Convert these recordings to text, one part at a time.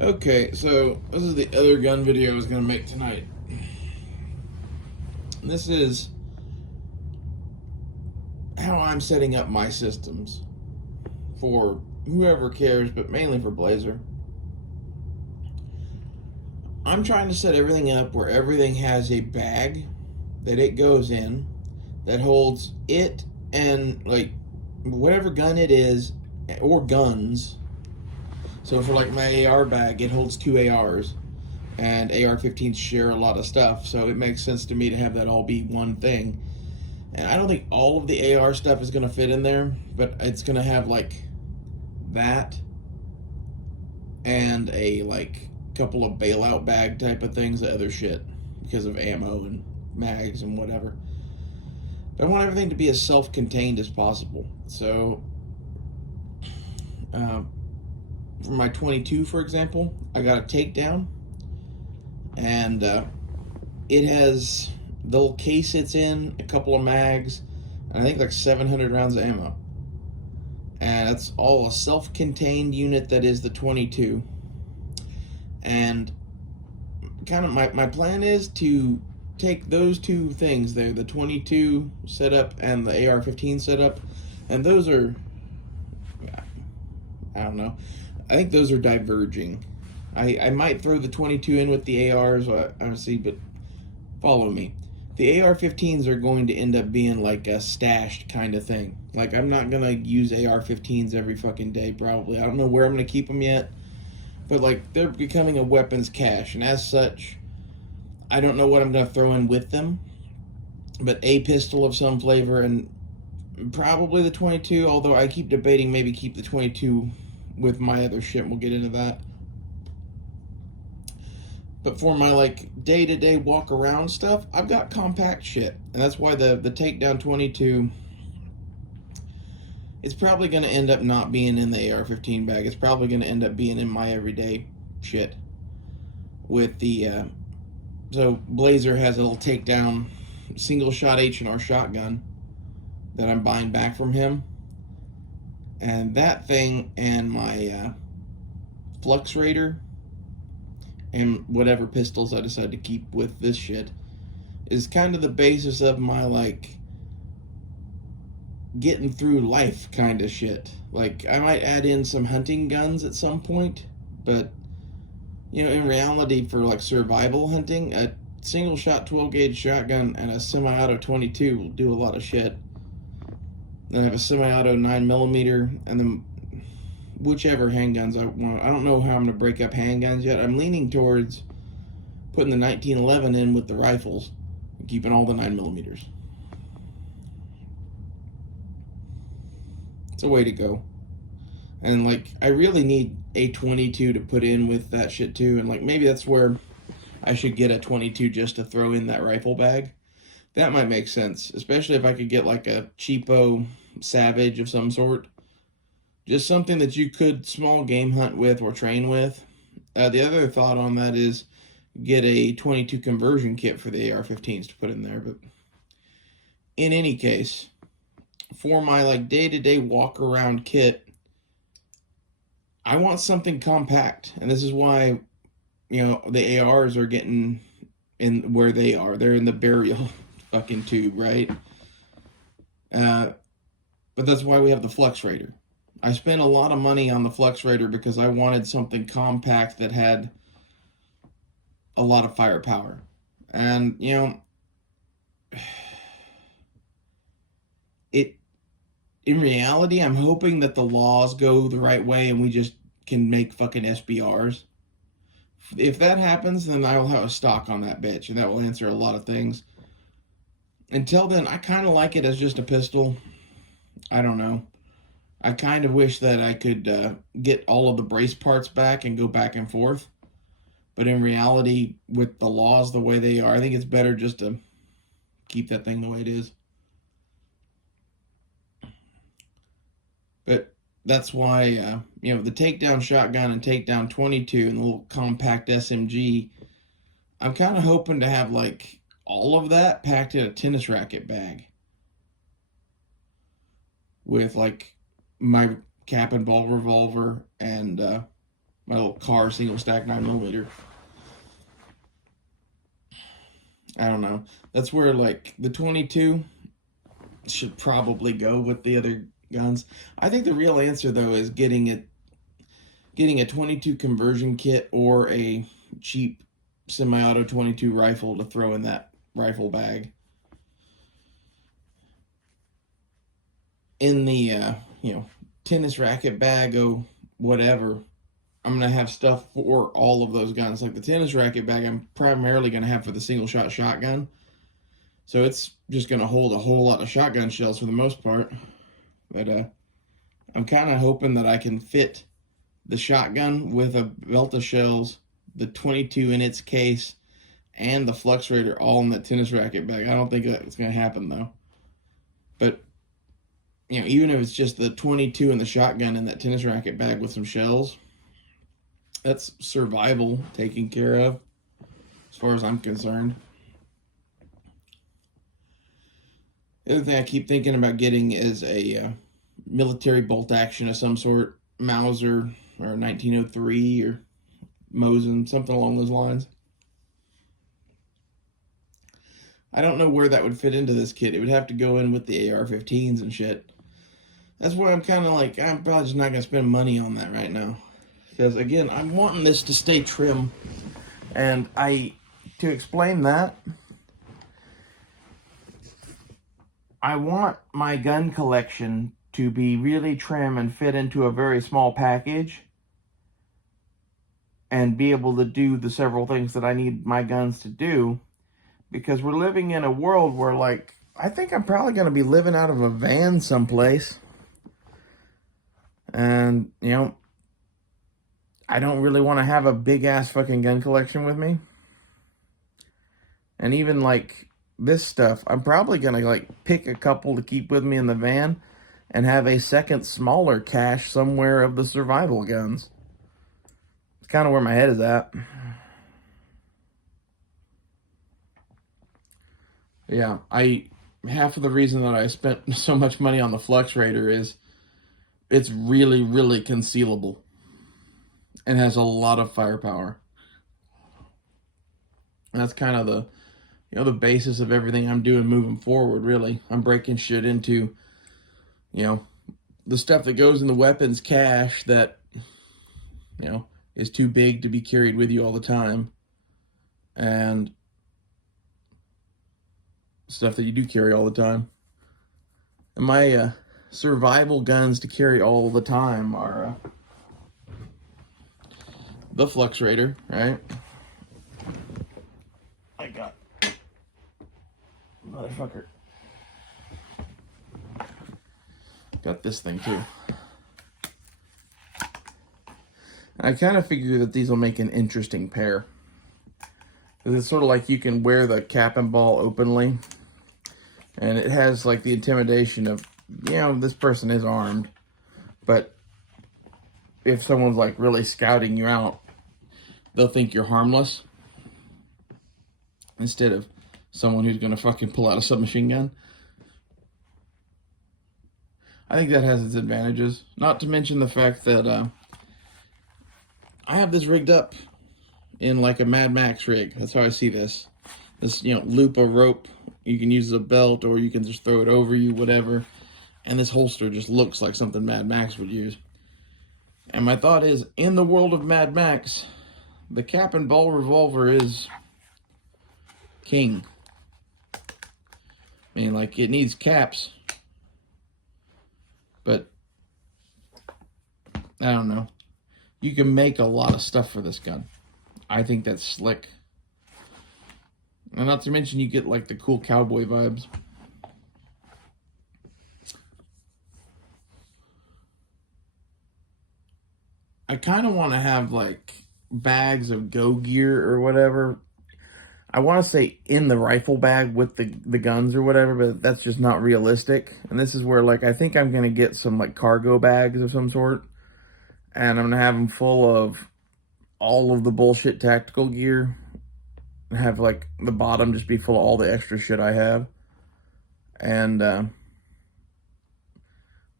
Okay, so this is the other gun video I was going to make tonight. This is how I'm setting up my systems for whoever cares, but mainly for Blazer. I'm trying to set everything up where everything has a bag that it goes in that holds it and like whatever gun it is or guns. So for like my AR bag, it holds two ARs, and AR-15s share a lot of stuff, so it makes sense to me to have that all be one thing. And I don't think all of the AR stuff is going to fit in there, but it's going to have like that and a like couple of bailout bag type of things, the other shit, because of ammo and mags and whatever. But I want everything to be as self-contained as possible. So, uh, for my 22, for example, I got a takedown, and it has the little case it's in, a couple of mags, and I think like 700 rounds of ammo. And it's all a self-contained unit that is the 22. And kind of my plan is to take those two things there, the 22 setup and the AR-15 setup, and those are, I don't know, I think those are diverging. I might throw the 22 in with the ARs, honestly, but follow me. The AR-15s are going to end up being like a stashed kind of thing. Like, I'm not going to use AR-15s every fucking day, probably. I don't know where I'm going to keep them yet. But, like, they're becoming a weapons cache. And as such, I don't know what I'm going to throw in with them. But a pistol of some flavor and probably the 22. Although I keep debating maybe keep the 22 with my other shit. We'll get into that. But for my like day-to-day walk around stuff, I've got compact shit. And that's why the takedown 22, it's probably going to end up not being in the AR-15 bag. It's probably going to end up being in my everyday shit. With the so Blazer has a little takedown single shot H&R shotgun that I'm buying back from him. And that thing and my Flux Raider and whatever pistols I decide to keep with this shit is kind of the basis of my like getting through life kind of shit. Like I might add in some hunting guns at some point, but you know, in reality for like survival hunting, a single shot 12 gauge shotgun and a semi-auto 22 will do a lot of shit. Then I have a semi-auto 9mm and then whichever handguns I want. I don't know how I'm going to break up handguns yet. I'm leaning towards putting the 1911 in with the rifles and keeping all the 9mm. It's a way to go. And like I really need a 22 to put in with that shit too, and like maybe that's where I should get a 22 just to throw in that rifle bag. That might make sense, especially if I could get like a cheapo Savage of some sort. Just something that you could small game hunt with or train with. The other thought on that is get a 22 conversion kit for the AR-15s to put in there. But in any case, for my like day-to-day walk around kit, I want something compact, and this is why you know the ARs are getting in where they are. They're in the burial fucking tube, right? But that's why we have the Flux Raider. I spent a lot of money on the Flux Raider because I wanted something compact that had a lot of firepower. And, you know, it in reality, I'm hoping that the laws go the right way and we just can make fucking SBRs. If that happens, then I will have a stock on that bitch, and that will answer a lot of things. Until then, I kind of like it as just a pistol. I don't know. I kind of wish that I could get all of the brace parts back and go back and forth. But in reality, with the laws the way they are, I think it's better just to keep that thing the way it is. But that's why, you know, the takedown shotgun and takedown 22 and the little compact SMG, I'm kind of hoping to have like all of that packed in a tennis racket bag with like my cap and ball revolver and My little car single stack 9mm. I don't know. That's where like the 22 should probably go with the other guns. I think the real answer though is getting a 22 conversion kit or a cheap semi-auto 22 rifle to throw in that rifle bag. In the tennis racket bag or whatever, I'm gonna have stuff for all of those guns. Like the tennis racket bag, I'm primarily gonna have for the single shot shotgun. So it's just gonna hold a whole lot of shotgun shells for the most part. But I'm kind of hoping that I can fit the shotgun with a belt of shells, the 22 in its case, and the Fluxrator all in that tennis racket bag. I don't think that's gonna happen though. But even if it's just the 22 and the shotgun in that tennis racket bag with some shells, that's survival taken care of, as far as I'm concerned. The other thing I keep thinking about getting is a military bolt action of some sort, Mauser or 1903 or Mosin, something along those lines. I don't know where that would fit into this kit. It would have to go in with the AR-15s and shit. That's why I'm kind of like, I'm probably just not going to spend money on that right now. Because, again, I'm wanting this to stay trim. And to explain that, I want my gun collection to be really trim and fit into a very small package. And be able to do the several things that I need my guns to do. Because we're living in a world where, like, I think I'm probably going to be living out of a van someplace. And, I don't really want to have a big-ass fucking gun collection with me. And even, like, this stuff, I'm probably going to, like, pick a couple to keep with me in the van and have a second, smaller cache somewhere of the survival guns. It's kind of where my head is at. Yeah, half of the reason that I spent so much money on the Fluxrator is it's really, really concealable and has a lot of firepower. And that's kind of the basis of everything I'm doing moving forward, really. I'm breaking shit into, the stuff that goes in the weapons cache that, is too big to be carried with you all the time. And stuff that you do carry all the time. And my survival guns to carry all the time are the Fluxrator, right? I got motherfucker. Got this thing too. I kind of figure that these will make an interesting pair. Because it's sort of like you can wear the cap and ball openly. And it has like the intimidation of, this person is armed. But if someone's like really scouting you out, they'll think you're harmless. Instead of someone who's going to fucking pull out a submachine gun. I think that has its advantages. Not to mention the fact that I have this rigged up in like a Mad Max rig. That's how I see this. This, loop of rope you can use as a belt, or you can just throw it over you, whatever. And this holster just looks like something Mad Max would use. And my thought is, in the world of Mad Max, the cap and ball revolver is king. I mean, like, it needs caps. But, I don't know. You can make a lot of stuff for this gun. I think that's slick. And not to mention you get like the cool cowboy vibes. I kind of want to have like bags of go gear or whatever. I want to say in the rifle bag with the guns or whatever, but that's just not realistic. And this is where like I think I'm going to get some like cargo bags of some sort. And I'm going to have them full of all of the bullshit tactical gear. Have like the bottom just be full of all the extra shit I have. And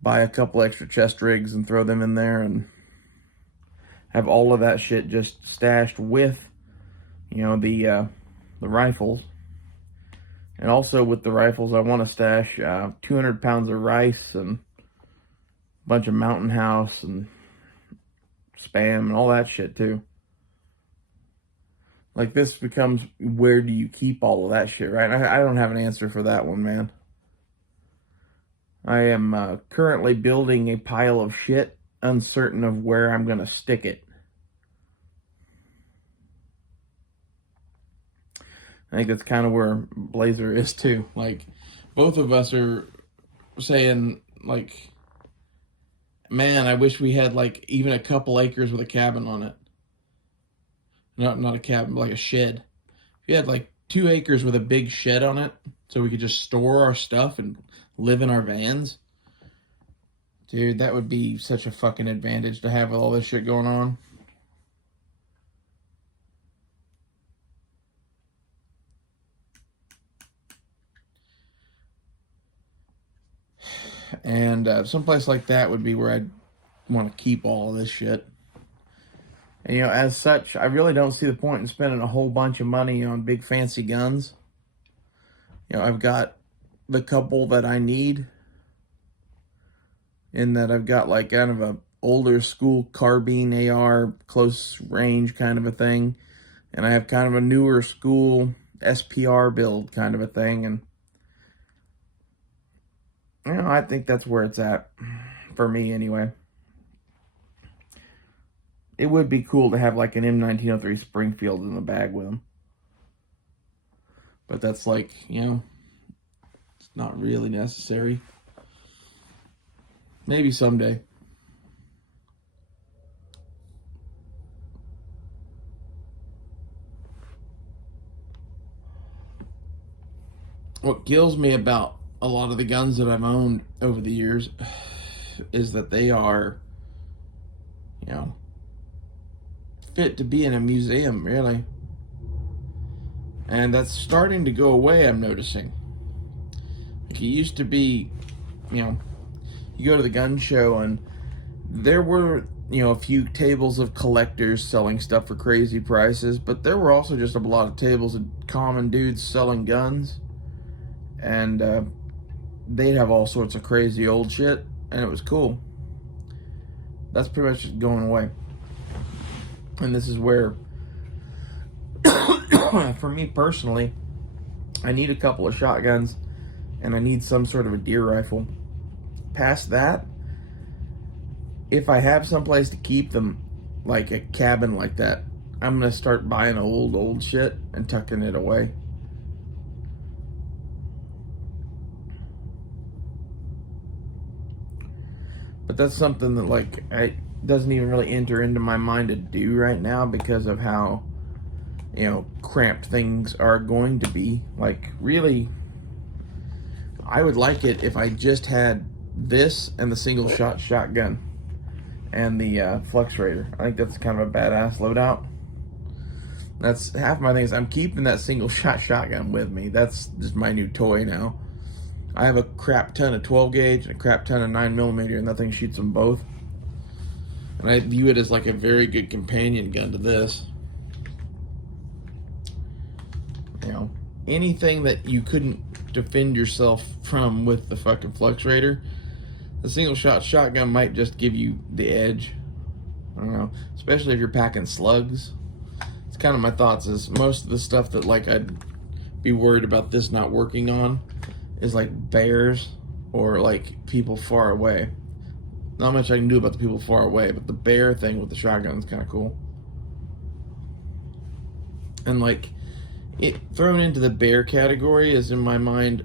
buy a couple extra chest rigs and throw them in there and have all of that shit just stashed with, you know, the rifles. And also with the rifles, I want to stash 200 pounds of rice and a bunch of Mountain House and Spam and all that shit too. Like, this becomes, where do you keep all of that shit, right? I don't have an answer for that one, man. I am currently building a pile of shit, uncertain of where I'm going to stick it. I think that's kind of where Blazer is too. Like, both of us are saying, like, man, I wish we had, like, even a couple acres with a cabin on it. Not a cabin, but like a shed. If you had like 2 acres with a big shed on it, so we could just store our stuff and live in our vans, dude, that would be such a fucking advantage to have with all this shit going on. And someplace like that would be where I'd want to keep all of this shit. And, you know, as such, I really don't see the point in spending a whole bunch of money on big fancy guns. You know, I've got the couple that I need, in that I've got like kind of a older school carbine AR close range kind of a thing, and I have kind of a newer school SPR build kind of a thing, and you know, I think that's where it's at for me anyway. It would be cool to have like an M1903 Springfield in the bag with them. But that's like, you know, it's not really necessary. Maybe someday. What kills me about a lot of the guns that I've owned over the years is that they are, you know, fit to be in a museum, really. And that's starting to go away, I'm noticing. Like, it used to be, you know, you go to the gun show and there were, you know, a few tables of collectors selling stuff for crazy prices, but there were also just a lot of tables of common dudes selling guns. And they'd have all sorts of crazy old shit, and it was cool. That's pretty much just going away. And this is where, for me personally, I need a couple of shotguns, and I need some sort of a deer rifle. Past that, if I have someplace to keep them, like a cabin like that, I'm going to start buying old shit and tucking it away. But that's something that, like, doesn't even really enter into my mind to do right now because of how, you know, cramped things are going to be. Like, really, I would like it if I just had this and the single shot shotgun and the Flex Raider. I think that's kind of a badass loadout. That's half my thing, is I'm keeping that single shot shotgun with me. That's just my new toy now. I have a crap ton of 12 gauge and a crap ton of 9mm, and that thing shoots them both. And I view it as like a very good companion gun to this. You know, anything that you couldn't defend yourself from with the fucking Flex Raider, the single shot shotgun might just give you the edge. I don't know, especially if you're packing slugs. It's kind of my thoughts, is most of the stuff that, like, I'd be worried about this not working on is like bears or like people far away. Not much I can do about the people far away, but the bear thing with the shotgun is kind of cool. And like, it thrown into the bear category is, in my mind,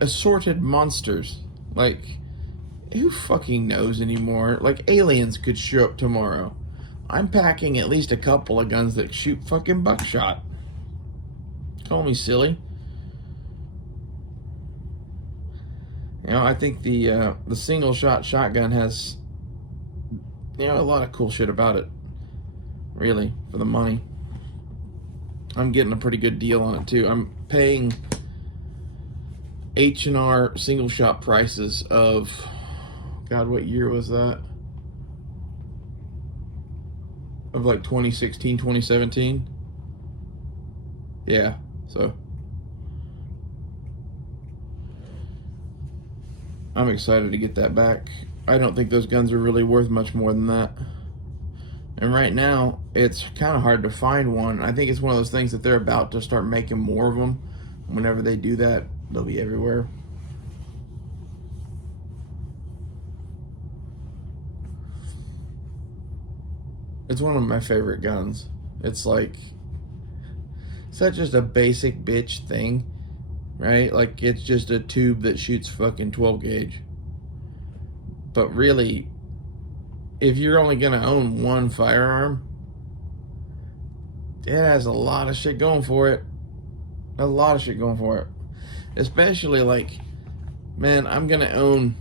assorted monsters. Like, who fucking knows anymore? Like, aliens could show up tomorrow. I'm packing at least a couple of guns that shoot fucking buckshot. Call me silly. You know, I think the single shot shotgun has, you know, a lot of cool shit about it. Really, for the money. I'm getting a pretty good deal on it too. I'm paying H&R single shot prices of, God, what year was that? of like 2016, 2017. Yeah, so I'm excited to get that back. I don't think those guns are really worth much more than that. And right now, it's kind of hard to find one. I think it's one of those things that they're about to start making more of them. Whenever they do that, they'll be everywhere. It's one of my favorite guns. It's like, it's not just a basic bitch thing, right? Like, it's just a tube that shoots fucking 12 gauge. But really, if you're only gonna own one firearm, it has a lot of shit going for it. A lot of shit going for it. Especially like, man, I'm gonna own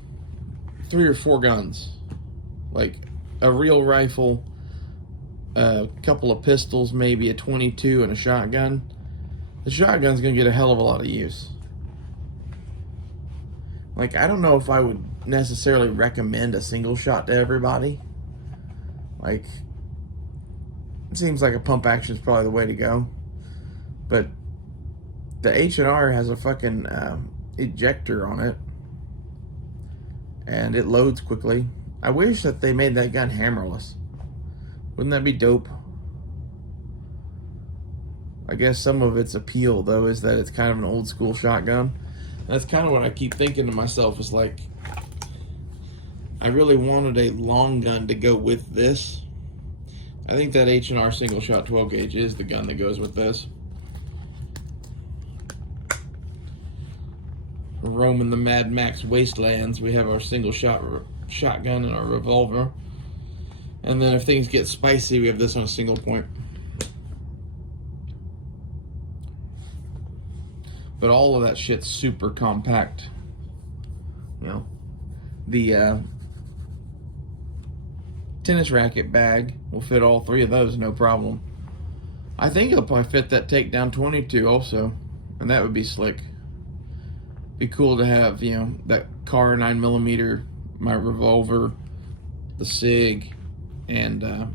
3 or 4 guns. Like a real rifle, a couple of pistols, maybe a 22 and a shotgun. The shotgun's gonna get a hell of a lot of use. Like, I don't know if I would necessarily recommend a single shot to everybody. Like, it seems like a pump action is probably the way to go. But the H&R has a fucking ejector on it. And it loads quickly. I wish that they made that gun hammerless. Wouldn't that be dope? I guess some of its appeal, though, is that it's kind of an old school shotgun. That's kind of what I keep thinking to myself, is like, I really wanted a long gun to go with this. I think that H&R single shot 12 gauge is the gun that goes with this. Roaming the Mad Max wastelands, we have our single shot shotgun and our revolver. And then if things get spicy, we have this on a single point. But all of that shit's super compact. You know, the tennis racket bag will fit all 3 of those, no problem. I think it'll probably fit that Takedown 22 also, and that would be slick. Be cool to have, you know, that Car 9mm, my revolver, the SIG, and a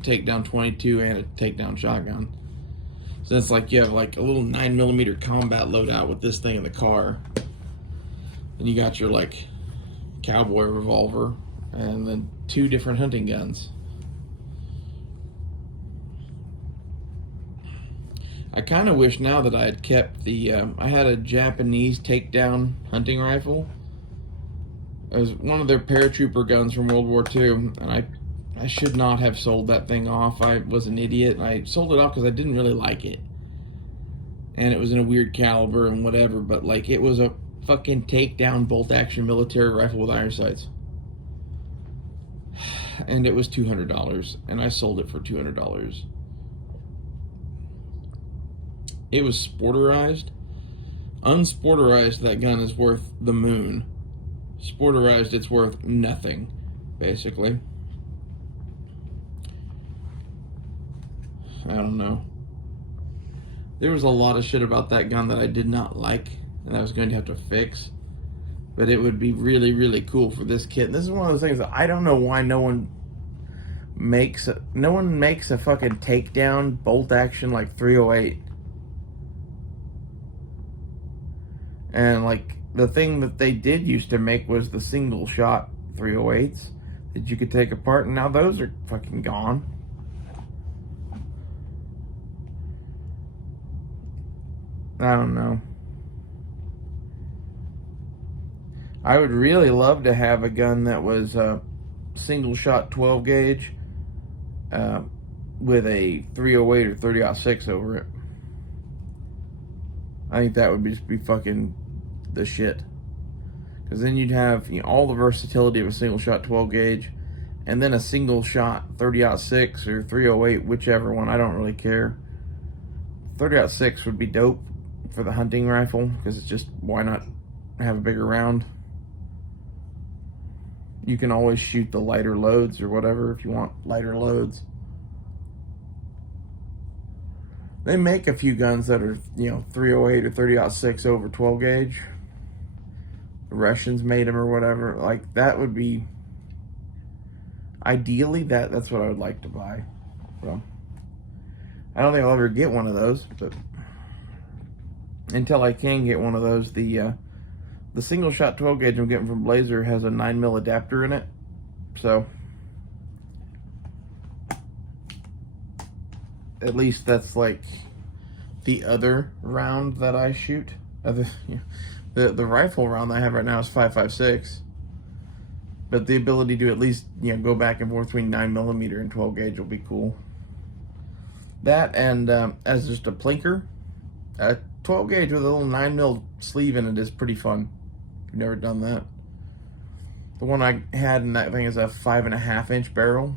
Takedown 22 and a Takedown shotgun. So it's like you have like a little 9mm combat loadout with this thing in the car. And you got your like cowboy revolver and then 2 different hunting guns. I kind of wish now that I had kept the, I had a Japanese Takedown hunting rifle. It was one of their paratrooper guns from World War II, and I should not have sold that thing off. I was an idiot, and I sold it off because I didn't really like it. And it was in a weird caliber and whatever, but like, it was a fucking Takedown bolt-action military rifle with iron sights. And it was $200, and I sold it for $200. It was sporterized. Unsporterized, that gun is worth the moon. Sporterized, it's worth nothing, basically. I don't know. There was a lot of shit about that gun that I did not like, and I was going to have to fix. But it would be really, really cool for this kit. And this is one of those things that I don't know why no one makes a fucking Takedown bolt action like 308. And like, the thing that they did used to make was the single shot 308s that you could take apart, and now those are fucking gone. I don't know. I would really love to have a gun that was a single shot 12 gauge with a 308 or 30-06 over it. I think that would just be fucking the shit. Because then you'd have, you know, all the versatility of a single shot 12 gauge, and then a single shot 30-06 or 308, whichever one, I don't really care. 30-06 would be dope for the hunting rifle, because it's just, why not have a bigger round? You can always shoot the lighter loads or whatever if you want lighter loads. They make a few guns that are, you know, 308 or 30-06 over 12 gauge. The Russians made them or whatever. Like, that would be, ideally, that's what I would like to buy. Well, I don't think I'll ever get one of those, but until I can get one of those, the single shot 12 gauge I'm getting from Blazer has a 9mm adapter in it, so at least that's like the other round that I shoot. The rifle round that I have right now is 5.56, but the ability to at least go back and forth between 9mm and 12 gauge will be cool. That and as just a plinker, a 12 gauge with a little 9mm sleeve in it is pretty fun. I've never done that. The one I had in that thing is a 5.5-inch barrel.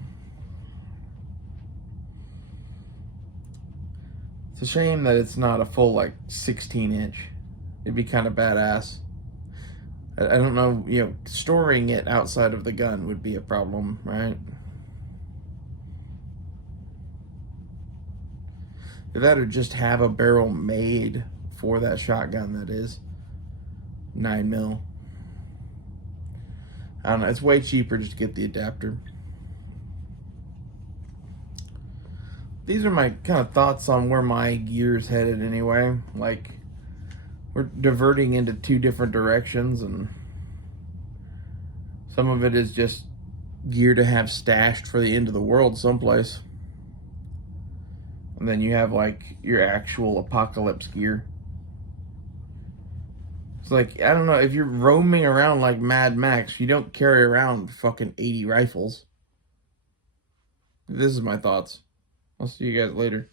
It's a shame that it's not a full like 16-inch. It'd be kind of badass. I don't know, storing it outside of the gun would be a problem, right? That or just have a barrel made for that shotgun that is 9mm. I don't know, it's way cheaper just to get the adapter. These are my kind of thoughts on where my gear's headed anyway. Like, we're diverting into two different directions, and some of it is just gear to have stashed for the end of the world someplace. And then you have like your actual apocalypse gear. It's like, I don't know, if you're roaming around like Mad Max, you don't carry around fucking 80 rifles. This is my thoughts. I'll see you guys later.